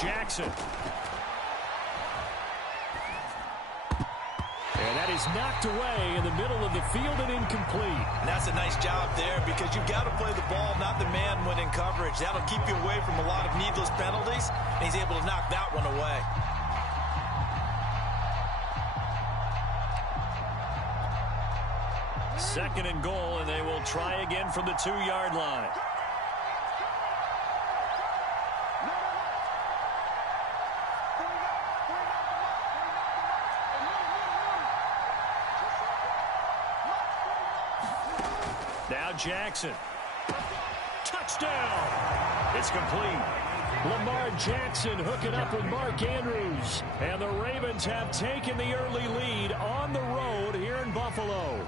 Jackson. And that is knocked away in the middle of the field and incomplete. And that's a nice job there because you've got to play the ball, not the man when in coverage. That'll keep you away from a lot of needless penalties, and he's able to knock that one away. Second and goal, and they will try again from the 2-yard line. Now Jackson. Touchdown. It's complete. Lamar Jackson hooking up with Mark Andrews. And the Ravens have taken the early lead on the road here in Buffalo.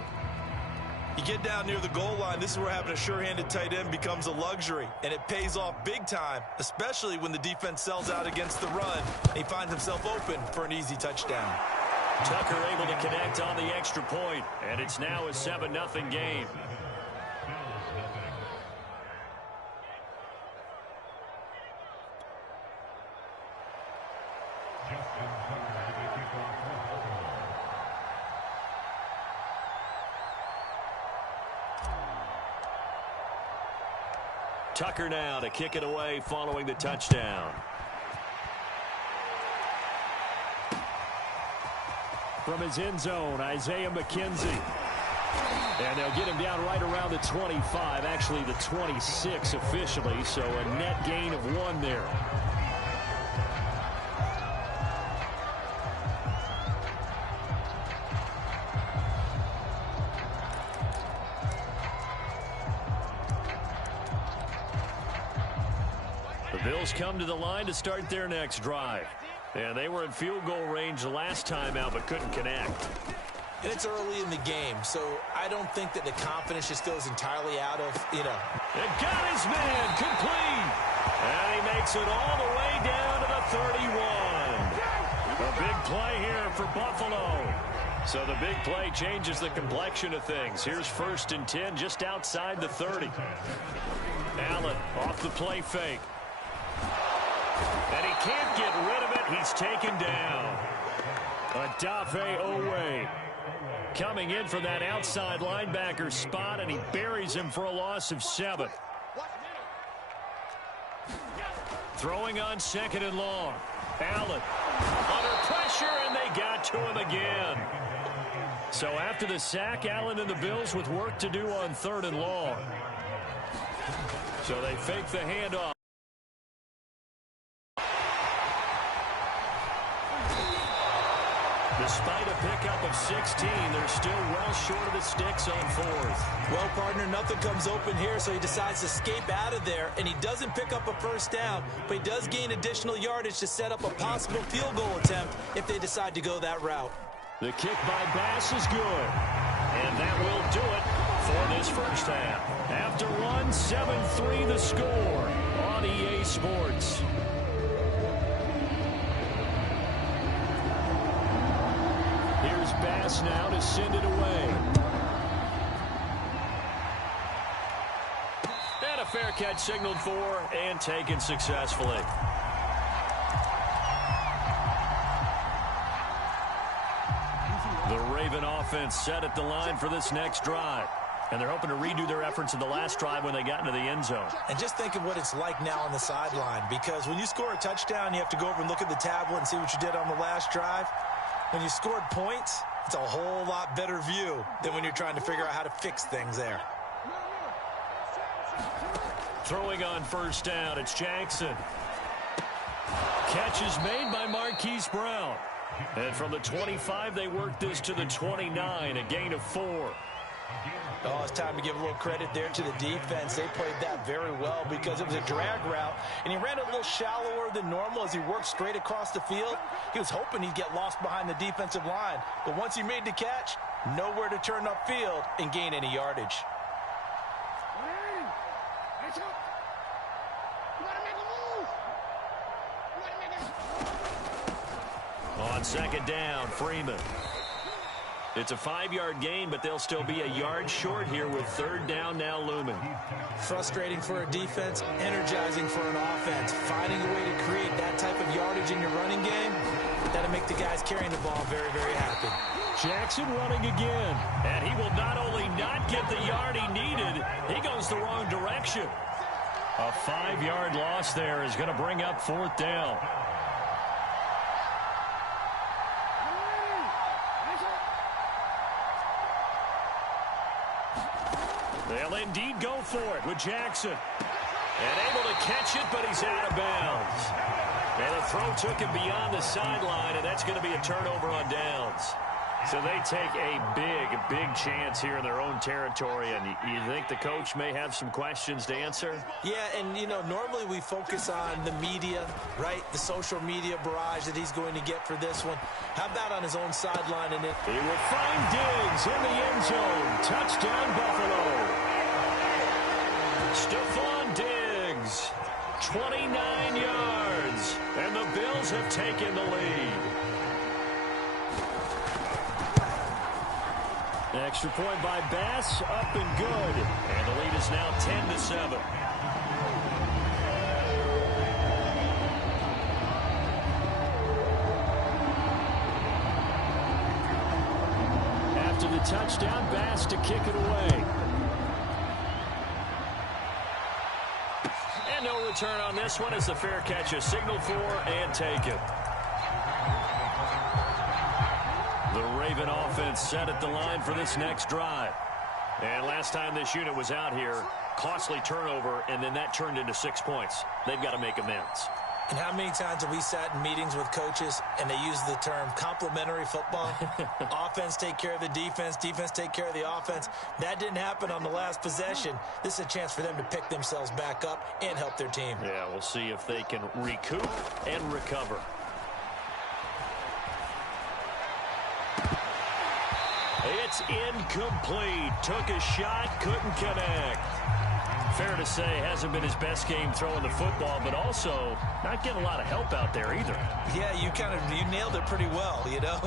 You get down near the goal line, this is where having a sure-handed tight end becomes a luxury. And it pays off big time, especially when the defense sells out against the run. He finds himself open for an easy touchdown. Tucker able to connect on the extra point. And it's now a 7-0 game. Tucker now to kick it away following the touchdown. From his end zone, Isaiah McKenzie. And they'll get him down right around the 25, actually the 26 officially, so a net gain of 1 there. Bills come to the line to start their next drive. And they were in field goal range the last time out but couldn't connect. And it's early in the game, so I don't think that the confidence just goes entirely out of, It got his man complete. And he makes it all the way down to the 31. A big play here for Buffalo. So the big play changes the complexion of things. Here's 1st and 10 just outside the 30. Allen off the play fake. And he can't get rid of it. He's taken down. Odafe Owe coming in from that outside linebacker spot, and he buries him for a loss of 7. Throwing on 2nd and long. Allen under pressure, and they got to him again. So after the sack, Allen and the Bills with work to do on 3rd and long. So they fake the handoff. Despite a pickup of 16, they're still well short of the sticks on 4th. Well, partner, nothing comes open here, so he decides to escape out of there, and he doesn't pick up a first down, but he does gain additional yardage to set up a possible field goal attempt if they decide to go that route. The kick by Bass is good, and that will do it for this first half. After one, 7-3 the score on EA Sports. Here's Bass now to send it away. And a fair catch signaled for and taken successfully. The Raven offense set at the line for this next drive. And they're hoping to redo their efforts in the last drive when they got into the end zone. And just think of what it's like now on the sideline, because when you score a touchdown, you have to go over and look at the tablet and see what you did on the last drive. When you scored points, it's a whole lot better view than when you're trying to figure out how to fix things there. Throwing on first down, it's Jackson. Catch is made by Marquise Brown. And from the 25, they work this to the 29, a gain of 4. Oh, it's time to give a little credit there to the defense. They played that very well because it was a drag route, and he ran it a little shallower than normal as he worked straight across the field. He was hoping he'd get lost behind the defensive line, but once he made the catch, nowhere to turn upfield and gain any yardage. On second down, Freeman. It's a 5-yard gain, but they'll still be a yard short here with third down now looming. Frustrating for a defense, energizing for an offense. Finding a way to create that type of yardage in your running game, that'll make the guys carrying the ball very, very happy. Jackson running again. And he will not only not get the yard he needed, he goes the wrong direction. A 5-yard loss there is going to bring up fourth down. They'll indeed go for it with Jackson. And able to catch it, but he's out of bounds. And the throw took him beyond the sideline, and that's going to be a turnover on downs. So they take a big chance here in their own territory, and you think the coach may have some questions to answer? Yeah, and, you know, normally we focus on the media, right? The social media barrage that he's going to get for this one. How about on his own sideline? And he will find Diggs in the end zone. Touchdown, Buffalo. Stephon Diggs, 29 yards, and the Bills have taken the lead. Extra point by Bass, up and good. And the lead is now 10-7. After the touchdown, Bass to kick it away. And no return on this one as the fair catch is signaled for and taken. The Raven offense set at the line for this next drive. And last time this unit was out here, costly turnover, and then that turned into 6 points. They've got to make amends. And how many times have we sat in meetings with coaches and they use the term complementary football? Offense take care of the defense, defense take care of the offense. That didn't happen on the last possession. This is a chance for them to pick themselves back up and help their team. Yeah, we'll see if they can recoup and recover. It's incomplete. Took a shot, couldn't connect. Fair to say, hasn't been his best game throwing the football, but also not getting a lot of help out there either. Yeah, you nailed it pretty well, you know.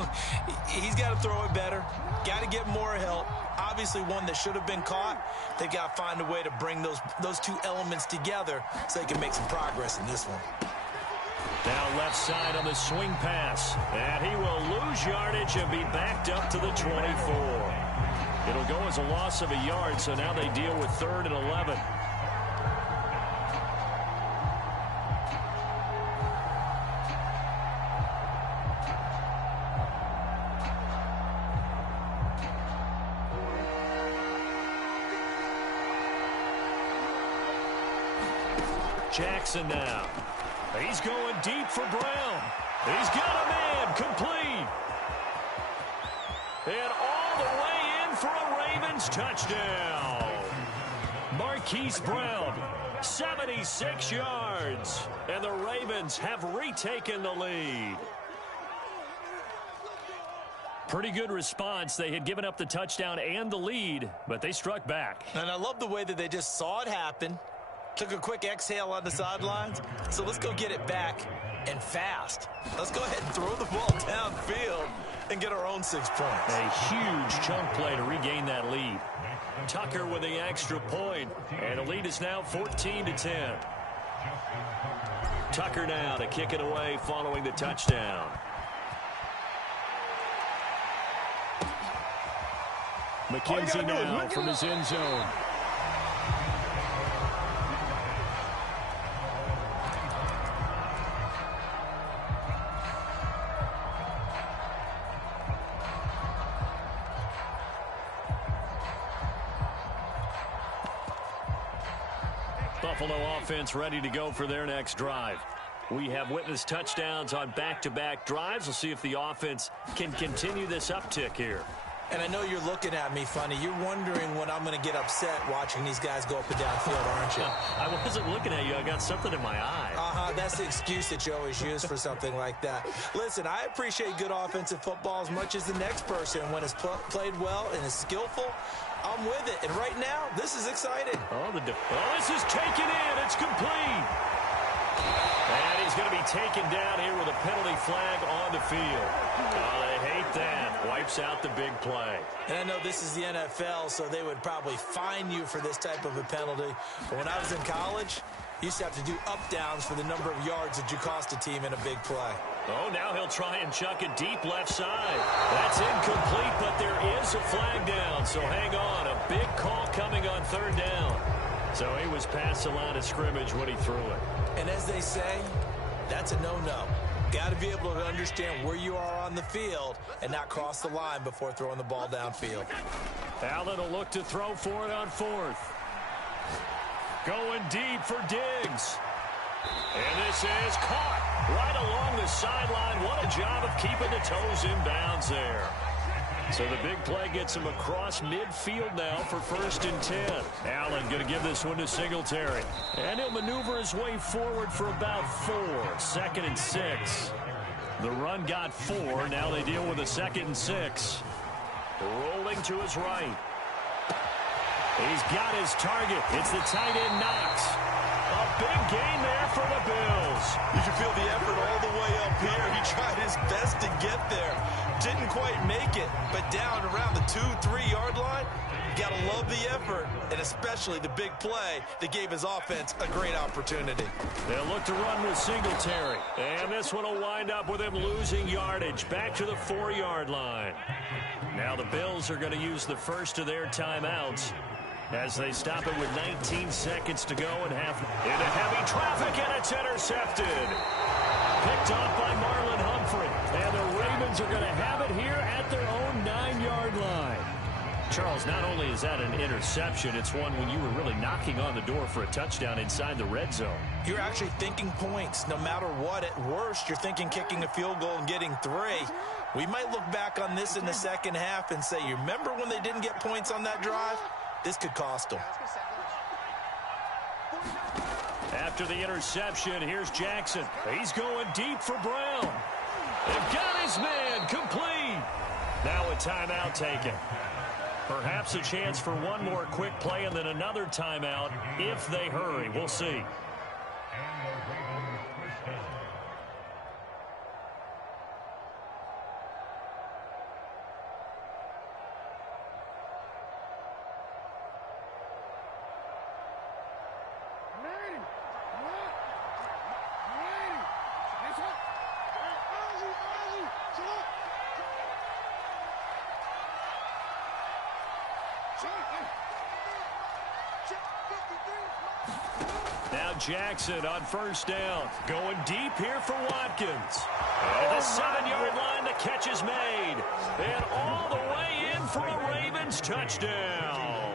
He's got to throw it better. Got to get more help. Obviously one that should have been caught. They've got to find a way to bring those two elements together so they can make some progress in this one. Now left side on the swing pass. And he will lose yardage and be backed up to the 24. It'll go as a loss of a yard, so now they deal with 3rd and 11. Jackson now. He's going deep for Brown. He's got a man complete. And all the way in for a Ravens touchdown. Marquise Brown, 76 yards. And the Ravens have retaken the lead. Pretty good response. They had given up the touchdown and the lead, but they struck back. And I love the way that they just saw it happen. Took a quick exhale on the sidelines. So let's go get it back and fast. Let's go ahead and throw the ball downfield and get our own 6 points. A huge chunk play to regain that lead. Tucker with the extra point, and the lead is now 14-10. Tucker now to kick it away following the touchdown. McKenzie now from his end zone. Buffalo offense ready to go for their next drive. We have witnessed touchdowns on back-to-back drives. We'll see if the offense can continue this uptick here. And I know you're looking at me funny. You're wondering when I'm going to get upset watching these guys go up and down field, aren't you? I wasn't looking at you. I got something in my eye. That's the excuse that you always use for something like that. Listen, I appreciate good offensive football as much as the next person. When it's played well and is skillful, I'm with it. And right now, this is exciting. This is taken in. It's complete. And he's going to be taken down here with a penalty flag on the field. They hate that. Wipes out the big play. And I know this is the NFL, so they would probably fine you for this type of a penalty. But when I was in college, you used to have to do up-downs for the number of yards that you cost a team in a big play. Oh, now he'll try and chuck it deep left side. That's incomplete, but there is a flag down. So hang on. A big call coming on third down. So he was past the line of scrimmage when he threw it. And as they say, that's a no-no. Got to be able to understand where you are on the field and not cross the line before throwing the ball downfield. Allen will look to throw for it on fourth. Going deep for Diggs. And this is caught right along the sideline. What a job of keeping the toes in bounds there. So the big play gets him across midfield now for 1st and 10. Allen going to give this one to Singletary. And he'll maneuver his way forward for about 4. 2nd and 6. The run got 4. Now they deal with a 2nd and 6. Rolling to his right. He's got his target. It's the tight end Knox. A big gain there for the Bills. You can feel the effort all the way up here. He tried his best to get there. Didn't quite make it, but down around the 2-3 yard line, you got to love the effort, and especially the big play that gave his offense a great opportunity. They'll look to run with Singletary. And this one will wind up with him losing yardage back to the 4-yard line. Now the Bills are going to use the first of their timeouts as they stop it with 19 seconds to go and have into heavy traffic, and it's intercepted. Picked off by Marlon Humphrey. And the Ravens are going to have it here at their own 9-yard line. Charles, not only is that an interception, it's one when you were really knocking on the door for a touchdown inside the red zone. You're actually thinking points. No matter what, at worst, you're thinking kicking a field goal and getting 3. We might look back on this in the second half and say, you remember when they didn't get points on that drive? This could cost them. After the interception, here's Jackson. He's going deep for Brown. They've got his man complete. Now a timeout taken. Perhaps a chance for one more quick play and then another timeout if they hurry. We'll see. Now Jackson on first down. Going deep here for Watkins. And the 7-yard line, the catch is made. And all the way in for a Ravens touchdown.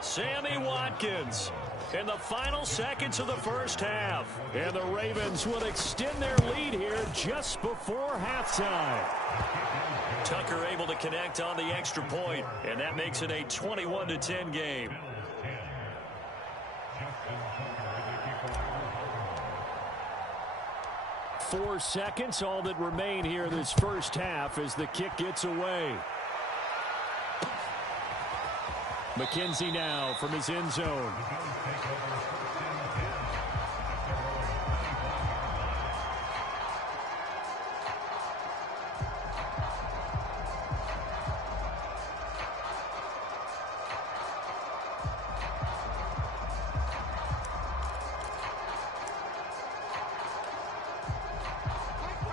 Sammy Watkins in the final seconds of the first half. And the Ravens will extend their lead here just before halftime. Tucker able to connect on the extra point, and that makes it a 21-10 game. Four seconds, all that remain here this first half as the kick gets away. McKenzie now from his end zone.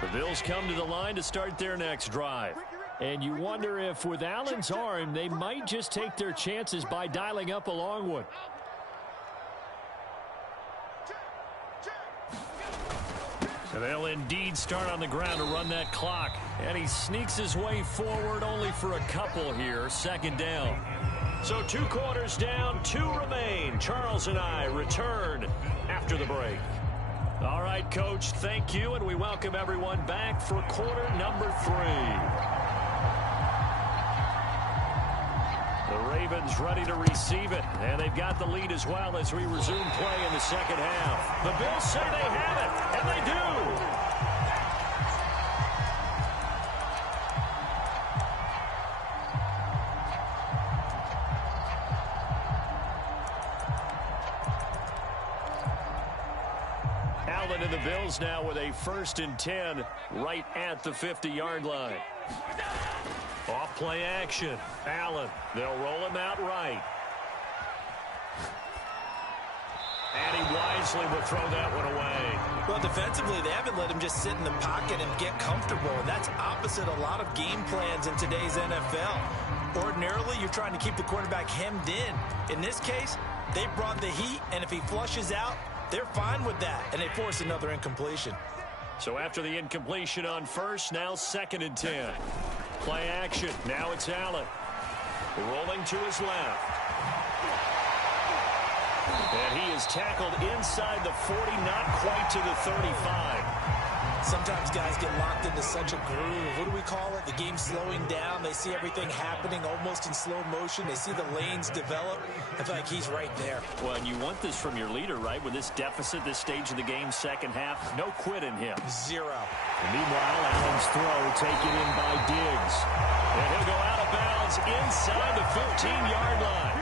The Bills come to the line to start their next drive. And you wonder if with Allen's arm, they might just take their chances by dialing up a long one. So they'll indeed start on the ground to run that clock. And he sneaks his way forward only for a couple here. 2nd down. So 2 quarters down, 2 remain. Charles and I return after the break. All right, Coach, thank you, and we welcome everyone back for quarter number 3. The Ravens ready to receive it, and they've got the lead as well as we resume play in the second half. The Bills say they have it, and they do. And the Bills now with a 1st and 10 right at the 50-yard line. Off play action. Allen. They'll roll him out right. And he wisely will throw that one away. Well, defensively, they haven't let him just sit in the pocket and get comfortable. And that's opposite a lot of game plans in today's NFL. Ordinarily, you're trying to keep the quarterback hemmed in. In this case, they brought the heat, and if he flushes out, they're fine with that. And they force another incompletion. So after the incompletion on first, now 2nd and 10. Play action. Now it's Allen. Rolling to his left. And he is tackled inside the 40, not quite to the 35. Sometimes guys get locked into such a groove. What do we call it? The game slowing down. They see everything happening almost in slow motion. They see the lanes develop. I feel like he's right there. Well, and you want this from your leader, right? With this deficit, this stage of the game, second half, no quit in him. Zero. And meanwhile, Allen's throw taken in by Diggs. And he'll go out of bounds inside the 15-yard line.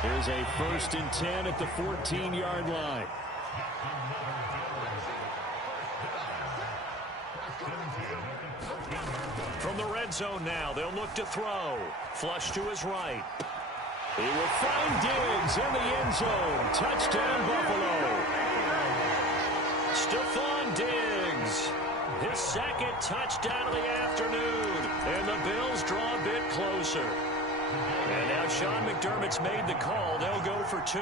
Here's a 1st and 10 at the 14-yard line. From the red zone now, they'll look to throw. Flush to his right. He will find Diggs in the end zone. Touchdown, Buffalo. Stephon Diggs. His 2nd touchdown of the afternoon. And the Bills draw a bit closer. And now Sean McDermott's made the call. They'll go for 2.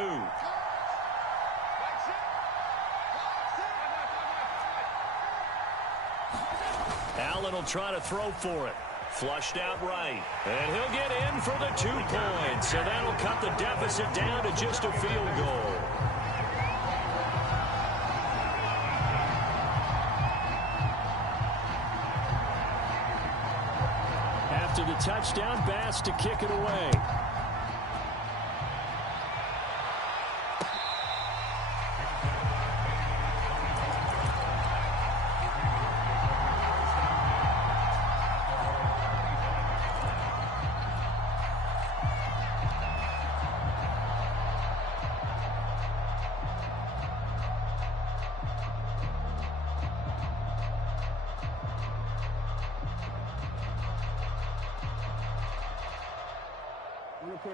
Allen will try to throw for it. Flushed out right. And he'll get in for the 2 points. So that'll cut the deficit down to just a field goal. After the touchdown, Bass to kick it away.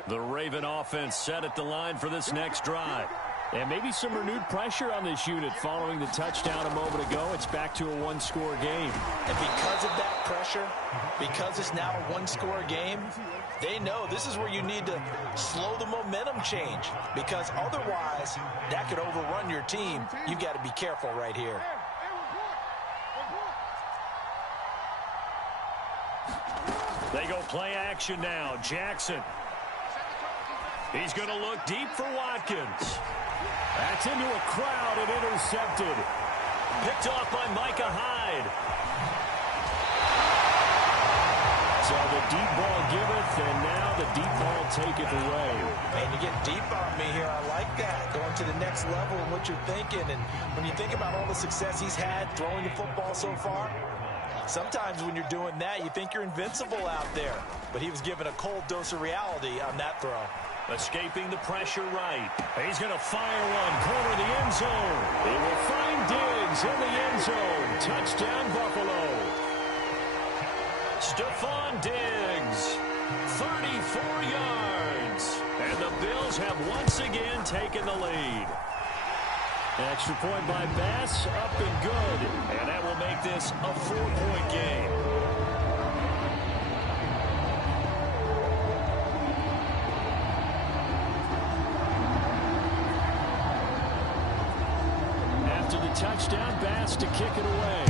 The Raven offense set at the line for this next drive. And maybe some renewed pressure on this unit following the touchdown a moment ago. It's back to a 1-score game. And because of that pressure, because it's now a 1-score game, they know this is where you need to slow the momentum change. Because otherwise, that could overrun your team. You've got to be careful right here. They go play action now. Jackson. He's going to look deep for Watkins. That's into a crowd and intercepted. Picked off by Micah Hyde. So the deep ball giveth, and now the deep ball taketh away. Man, you get deep on me here. I like that. Going to the next level in what you're thinking. And when you think about all the success he's had throwing the football so far, sometimes when you're doing that, you think you're invincible out there. But he was given a cold dose of reality on that throw. Escaping the pressure right. He's going to fire one. Corner the end zone. He will find Diggs in the end zone. Touchdown, Buffalo. Stephon Diggs. 34 yards. And the Bills have once again taken the lead. Extra point by Bass. Up and good. And that will make this a 4-point game. Touchdown, Bass to kick it away.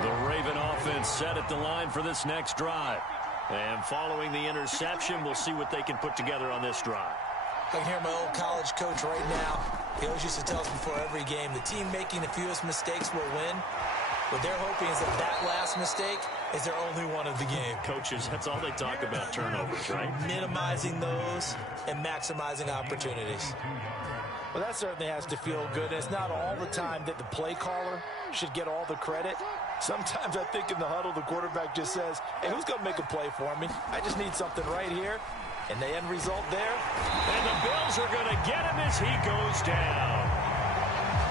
The Raven offense set at the line for this next drive. And following the interception, we'll see what they can put together on this drive. I can hear my old college coach right now. He always used to tell us before every game, the team making the fewest mistakes will win. What they're hoping is that last mistake is their only one of the game. Coaches, that's all they talk about, turnovers, right? Minimizing those and maximizing opportunities. Well, that certainly has to feel good. And it's not all the time that the play caller should get all the credit. Sometimes I think in the huddle, the quarterback just says, hey, who's going to make a play for me? I just need something right here. And the end result there? And the Bills are going to get him as he goes down.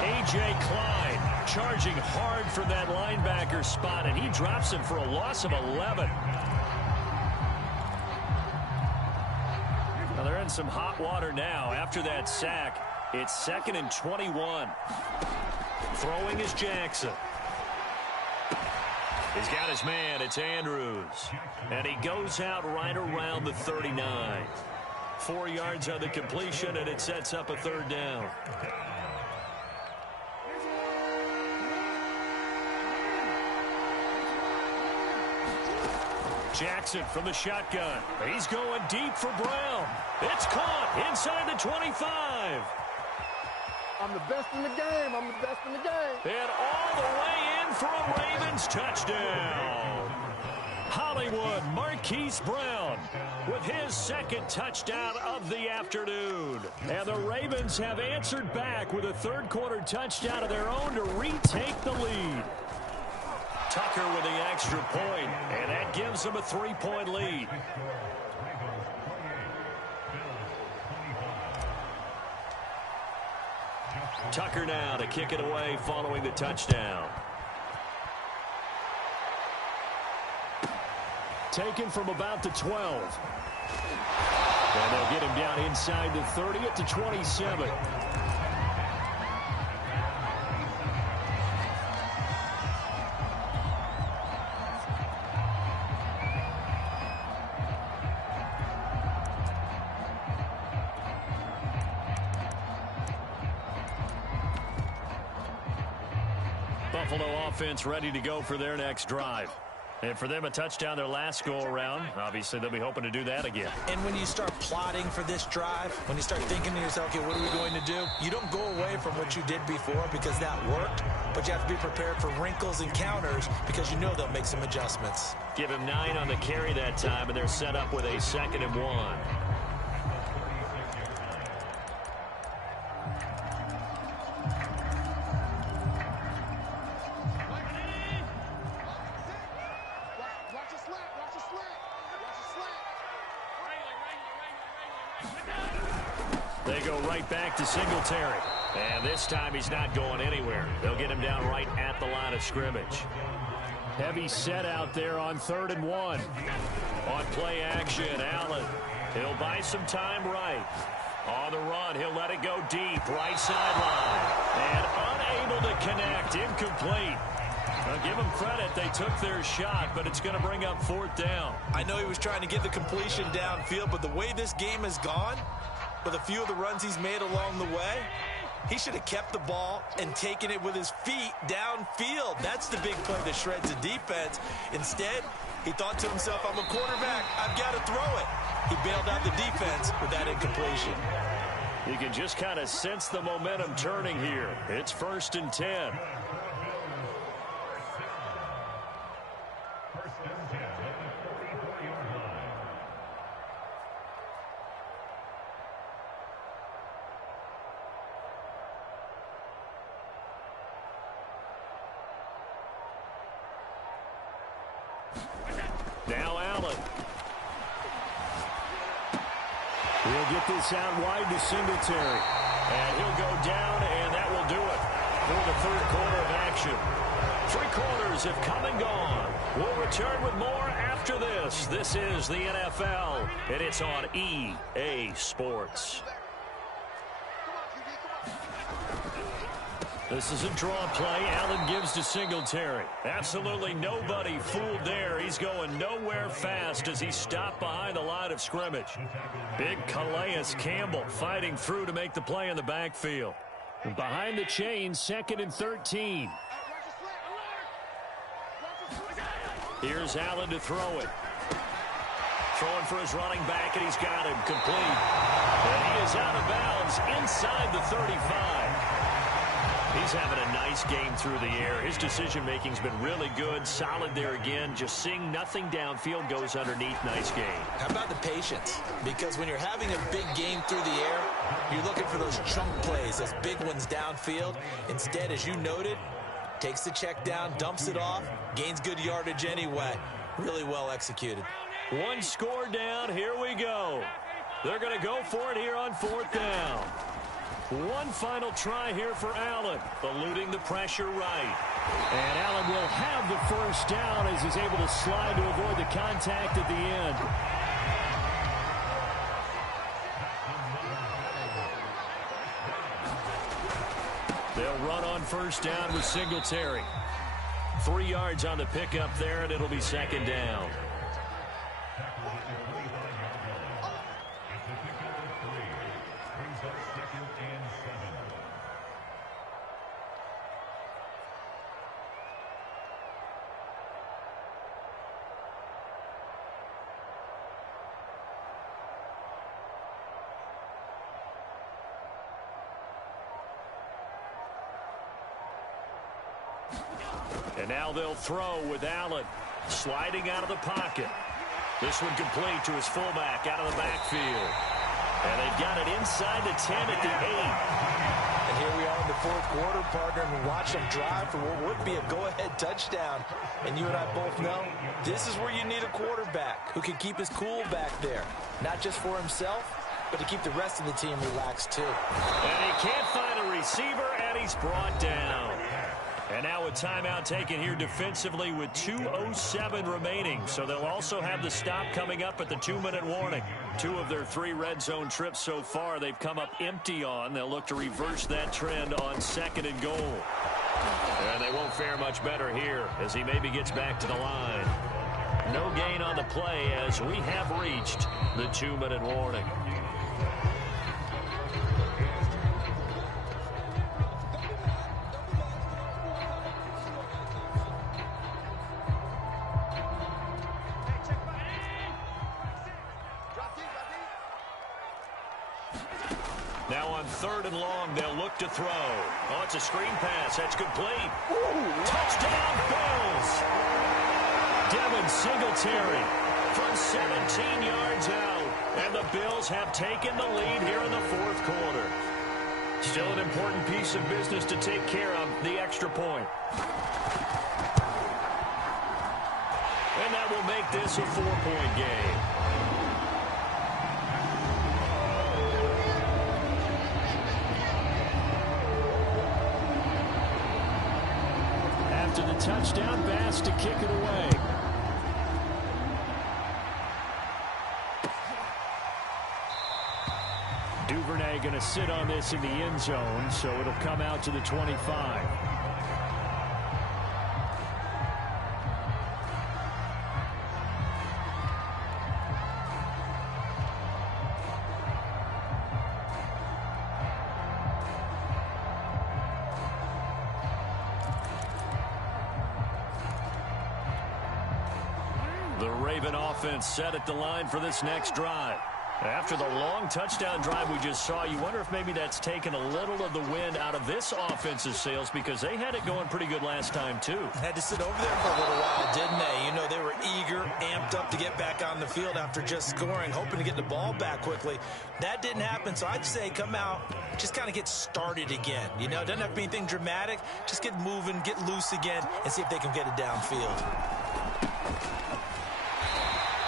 A.J. Klein charging hard from that linebacker spot, and he drops him for a loss of 11. Now they're in some hot water now. After that sack, it's 2nd and 21. Throwing is Jackson. He's got his man. It's Andrews. And he goes out right around the 39. 4 yards on the completion, and it sets up a 3rd down. Jackson from the shotgun. He's going deep for Brown. It's caught inside the 25. I'm the best in the game. I'm the best in the game. And all the way in for a Ravens touchdown. Hollywood Marquise Brown with his 2nd touchdown of the afternoon. And the Ravens have answered back with a 3rd quarter touchdown of their own to retake the lead. Tucker with the extra point, and that gives them a 3-point lead. Tucker now to kick it away following the touchdown. Taken from about the 12. And they'll get him down inside the 30 at the 27. Buffalo offense ready to go for their next drive. And for them, a touchdown their last go-around. Obviously, they'll be hoping to do that again. And when you start plotting for this drive, when you start thinking to yourself, okay, what are we going to do? You don't go away from what you did before because that worked, but you have to be prepared for wrinkles and counters because you know they'll make some adjustments. Give him 9 on the carry that time, and they're set up with a 2nd and 1. They go right back to Singletary. And this time he's not going anywhere. They'll get him down right at the line of scrimmage. Heavy set out there on 3rd and 1. On play action, Allen. He'll buy some time right. On the run, he'll let it go deep. Right sideline. And unable to connect. Incomplete. Now give them credit. They took their shot, but it's going to bring up 4th down. I know he was trying to get the completion downfield, but the way this game has gone, with a few of the runs he's made along the way, he should have kept the ball and taken it with his feet downfield. That's the big play that shreds the defense. Instead, he thought to himself, I'm a quarterback. I've got to throw it. He bailed out the defense with that incompletion. You can just kind of sense the momentum turning here. It's 1st and 10. Now Allen. He'll get this out wide to Singletary. And he'll go down, and that will do it for the 3rd quarter of action. 3 quarters have come and gone. We'll return with more after this. This is the NFL, and it's on EA Sports. This is a draw play. Allen gives to Singletary. Absolutely nobody fooled there. He's going nowhere fast as he stopped behind the line of scrimmage. Big Calais Campbell fighting through to make the play in the backfield. Behind the chain, 2nd and 13. Here's Allen to throw it. Throwing for his running back, and he's got him complete. And he is out of bounds inside the 35. He's having a nice game through the air. His decision-making's been really good. Solid there again. Just seeing nothing downfield goes underneath. Nice game. How about the patience? Because when you're having a big game through the air, you're looking for those chunk plays, those big ones downfield. Instead, as you noted, takes the check down, dumps it off, gains good yardage anyway. Really well executed. 1 score down. Here we go. They're going to go for it here on 4th down. One final try here for Allen, eluding the pressure right. And Allen will have the first down as he's able to slide to avoid the contact at the end. They'll run on 1st down with Singletary. 3 yards on the pickup there, and it'll be 2nd down. And now they'll throw with Allen sliding out of the pocket. This one complete to his fullback out of the backfield. And they've got it inside the 10 at the 8. And here we are in the 4th quarter, partner, and we watch them drive for what would be a go-ahead touchdown. And you and I both know this is where you need a quarterback who can keep his cool back there, not just for himself, but to keep the rest of the team relaxed too. And he can't find a receiver, and he's brought down. And now a timeout taken here defensively with 2:07 remaining. So they'll also have the stop coming up at the 2-minute warning. 2 of their 3 red zone trips so far they've come up empty on. They'll look to reverse that trend on 2nd and goal. And they won't fare much better here as he maybe gets back to the line. No gain on the play as we have reached the 2-minute warning. Now on 3rd and long, they'll look to throw. Oh, it's a screen pass. That's complete. Touchdown, Bills. Devin Singletary from 17 yards out. And the Bills have taken the lead here in the 4th quarter. Still an important piece of business to take care of, the extra point. And that will make this a 4-point game. After the touchdown, Bass to kick it away. Duvernay going to sit on this in the end zone, so it'll come out to the 25. The Raven offense set at the line for this next drive. After the long touchdown drive we just saw, you wonder if maybe that's taken a little of the wind out of this offense's sails because they had it going pretty good last time, too. Had to sit over there for a little while, didn't they? You know, they were eager, amped up to get back on the field after just scoring, hoping to get the ball back quickly. That didn't happen, so I'd say come out, just kind of get started again. You know, it doesn't have to be anything dramatic. Just get moving, get loose again, and see if they can get it downfield.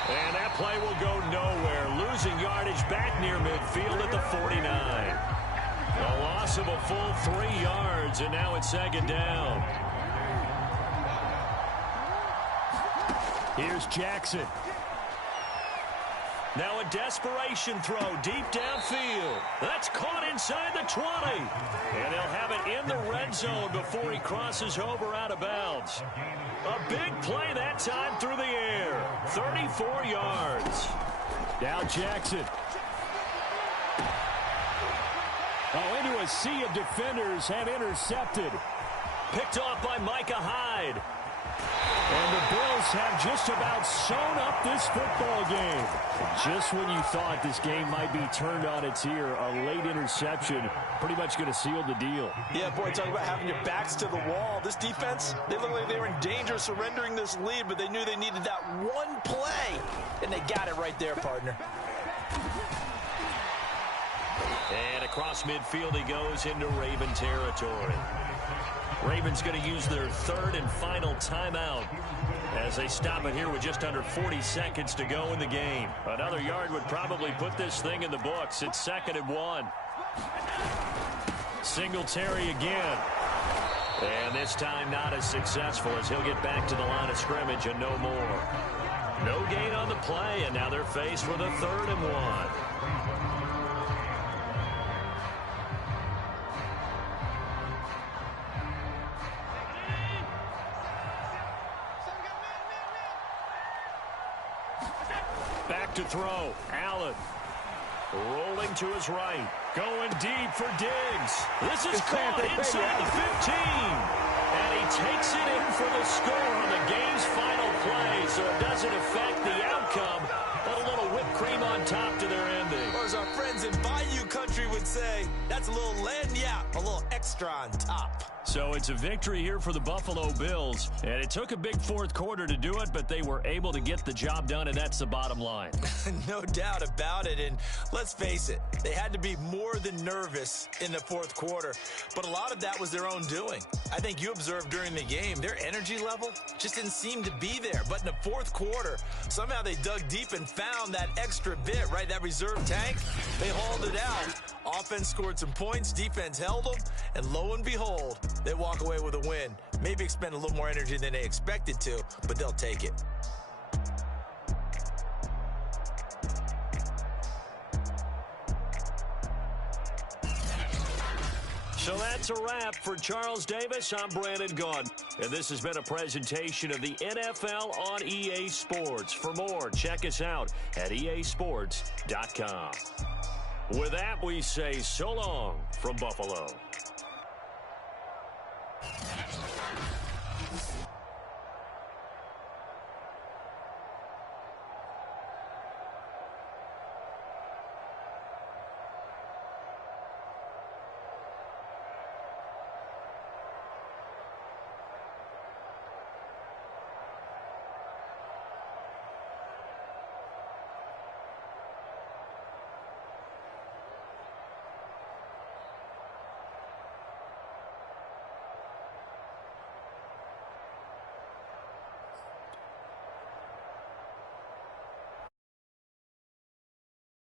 And that play will go nowhere. Losing yardage back near midfield at the 49. A loss of a full 3 yards, and now it's 2nd down. Here's Jackson. Now a desperation throw deep downfield. That's caught inside the 20. And they'll have it in the red zone before he crosses over out of bounds. A big play that time through the air. 34 yards. Now Jackson. Oh, into a sea of defenders and intercepted. Picked off by Micah Hyde. And the Bills have just about sewn up this football game. Just when you thought this game might be turned on its ear, a late interception pretty much going to seal the deal. Yeah, boy, talk about having your backs to the wall. This defense, they look like they were in danger of surrendering this lead, but they knew they needed that one play, and they got it right there, partner. And across midfield he goes into Raven territory. Ravens going to use their 3rd and final timeout. as they stop it here with just under 40 seconds to go in the game. Another yard would probably put this thing in the books. It's 2nd and 1. Singletary again. And this time not as successful as he'll get back to the line of scrimmage and no more. No gain on the play, and now they're faced with a 3rd and 1. Back to throw. Allen rolling to his right. Going deep for Diggs. This is caught inside the 15. And he takes it in for the score on the game's final play, so it doesn't affect the outcome, but a little whipped cream on top to their ending. Or as our friends in Bayou Country would say, that's a little lagniappe, a little extra on top. So it's a victory here for the Buffalo Bills, and it took a big 4th quarter to do it, but they were able to get the job done, and that's the bottom line. No doubt about it, and let's face it, they had to be more than nervous in the 4th quarter, but a lot of that was their own doing. I think you observed during the game, their energy level just didn't seem to be there, but in the 4th quarter, somehow they dug deep and found that extra bit, right, that reserve tank. They hauled it out. Offense scored some points, defense held them, and lo and behold, they walk away with a win. Maybe expend a little more energy than they expected to, but they'll take it. So that's a wrap for Charles Davis. I'm Brandon Gaudin, and this has been a presentation of the NFL on EA Sports. For more, check us out at easports.com. With that, we say so long from Buffalo.